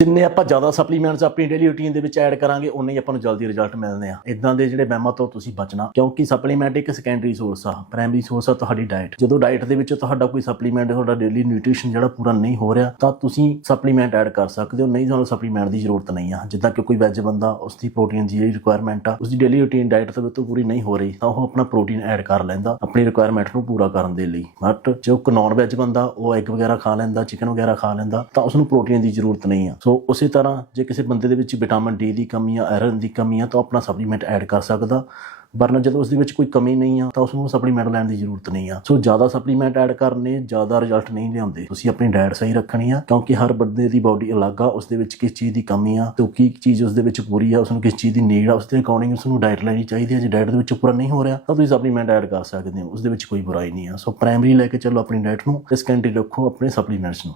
ਜਿੰਨੇ ਆਪਾਂ ਜ਼ਿਆਦਾ ਸਪਲੀਮੈਂਟਸ ਆਪਣੀ ਡੇਲੀ ਰੂਟੀਨ ਦੇ ਵਿੱਚ ਐਡ ਕਰਾਂਗੇ ਉਨੇ ਹੀ ਆਪਾਂ ਨੂੰ ਜਲਦੀ ਰਿਜ਼ਲਟ ਮਿਲਣੇ ਆ। ਇਦਾਂ ਦੇ ਜਿਹੜੇ ਵਹਿਮਾਂ ਤੋਂ ਤੁਸੀਂ ਬਚਣਾ, ਕਿਉਂਕਿ ਸਪਲੀਮੈਂਟ ਇੱਕ ਸੈਕੰਡਰੀ ਸੋਰਸ ਆ। ਪ੍ਰਾਇਮਰੀ ਸੋਰਸ ਆ ਤੁਹਾਡੀ ਡਾਈਟ ਜਦੋਂ ਡਾਈਟ ਦੇ ਵਿੱਚ ਤੁਹਾਡਾ ਕੋਈ ਸਪਲੀਮੈਂਟ ਤੁਹਾਡਾ ਡੇਲੀ ਨਿਊਟ੍ਰੀਸ਼ਨ ਜਿਹੜਾ ਪੂਰਾ ਨਹੀਂ ਹੋ ਰਿਹਾ, ਤਾਂ ਤੁਸੀਂ ਸਪਲੀਮੈਂਟ ਐਡ ਕਰ ਸਕਦੇ ਹੋ। ਨਹੀਂ, ਤੁਹਾਨੂੰ ਸਪਲੀਮੈਂਟ ਦੀ ਜ਼ਰੂਰਤ ਨਹੀਂ ਆ। ਜਿੱਦਾਂ ਕਿ ਕੋਈ ਵੈਜ ਬੰਦਾ ਉਸ ਦੀ ਪ੍ਰੋਟੀਨ ਦੀ ਜਿਹੜੀ ਰਿਕੁਆਇਰਮੈਂਟ ਆ ਉਸ ਦੀ ਡੇਲੀ ਰੂਟੀਨ ਡਾਈਟ ਦੇ ਵਿੱਚ ਪੂਰੀ ਨਹੀਂ ਹੋ ਰਹੀ, ਤਾਂ ਉਹ ਆਪਣਾ ਪ੍ਰੋਟੀਨ ਐਡ ਕਰ ਲੈਂਦਾ ਆਪਣੀ ਰਿਕੁਆਇਰਮੈਂਟ ਨੂੰ ਪੂਰਾ ਕਰਨ ਦੇ ਲਈ। ਬਟ ਜੋ ਇੱਕ ਨਾਨ ਵੈਜ ਬੰਦਾ, ਉਹ ਐਗ ਵਗੈਰਾ ਖਾ ਲੈਂਦਾ ਚਿਕਨ ਵਗੈਰਾ ਖਾ ਲੈਂਦਾ, ਤਾਂ ਉਸ ਨੂੰ ਪ੍ਰੋਟੀਨ ਦੀ ਜ਼ਰੂਰਤ ਨਹੀਂ ਆ। ਸੋ ਉਸੇ ਤਰ੍ਹਾਂ ਜੇ ਕਿਸੇ ਬੰਦੇ ਦੇ ਵਿੱਚ ਵਿਟਾਮਿਨ ਡੀ ਦੀ ਕਮੀ ਆ ਆਇਰਨ ਦੀ ਕਮੀ ਆ, ਤਾਂ ਉਹ ਆਪਣਾ ਸਪਲੀਮੈਂਟ ਐਡ ਕਰ ਸਕਦਾ। ਵਰਨਾ ਜਦੋਂ ਉਸ ਦੇ ਵਿੱਚ ਕੋਈ ਕਮੀ ਨਹੀਂ ਆ, ਤਾਂ ਉਸ ਨੂੰ ਸਪਲੀਮੈਂਟ ਲੈਣ ਦੀ ਜ਼ਰੂਰਤ ਨਹੀਂ ਆ। ਸੋ ਜ਼ਿਆਦਾ ਸਪਲੀਮੈਂਟ ਐਡ ਕਰਨੇ, ਜ਼ਿਆਦਾ ਰਿਜ਼ਲਟ ਨਹੀਂ ਲਿਆਉਂਦੇ। ਤੁਸੀਂ ਆਪਣੀ ਡਾਈਟ ਸਹੀ ਰੱਖਣੀ ਆ, ਕਿਉਂਕਿ ਹਰ ਬੰਦੇ ਦੀ ਬਾਡੀ ਅਲੱਗ ਆ ਉਸ ਦੇ ਵਿੱਚ ਕਿਸ ਚੀਜ਼ ਦੀ ਕਮੀ ਆ, ਤੇ ਕੀ ਚੀਜ਼ ਉਸ ਦੇ ਵਿੱਚ ਪੂਰੀ ਆ ਉਸ ਨੂੰ ਕਿਸ ਚੀਜ਼ ਦੀ ਨੀਡ ਆ ਉਸ ਦੇ ਅਕੋਰਡਿੰਗ ਉਸ ਨੂੰ ਡਾਈਟ ਲੈਣੀ ਚਾਹੀਦੀ ਹੈ ਜੇ ਡਾਈਟ ਦੇ ਵਿੱਚ ਪੂਰਾ ਨਹੀਂ ਹੋ ਰਿਹਾ, ਤਾਂ ਤੁਸੀਂ ਸਪਲੀਮੈਂਟ ਐਡ ਕਰ ਸਕਦੇ ਹੋ। ਉਸ ਦੇ ਵਿੱਚ ਕੋਈ ਬੁਰਾਈ ਨਹੀਂ ਆ। ਸੋ ਪ੍ਰਾਇਮਰੀ ਲੈ ਕੇ ਚੱਲੋ ਆਪਣੀ ਡਾਈਟ ਨੂੰ, ਤੇ ਸੈਕੰਡਰੀ ਰੱਖੋ ਆਪਣੇ ਸਪਲੀਮੈਂਟਸ ਨੂੰ।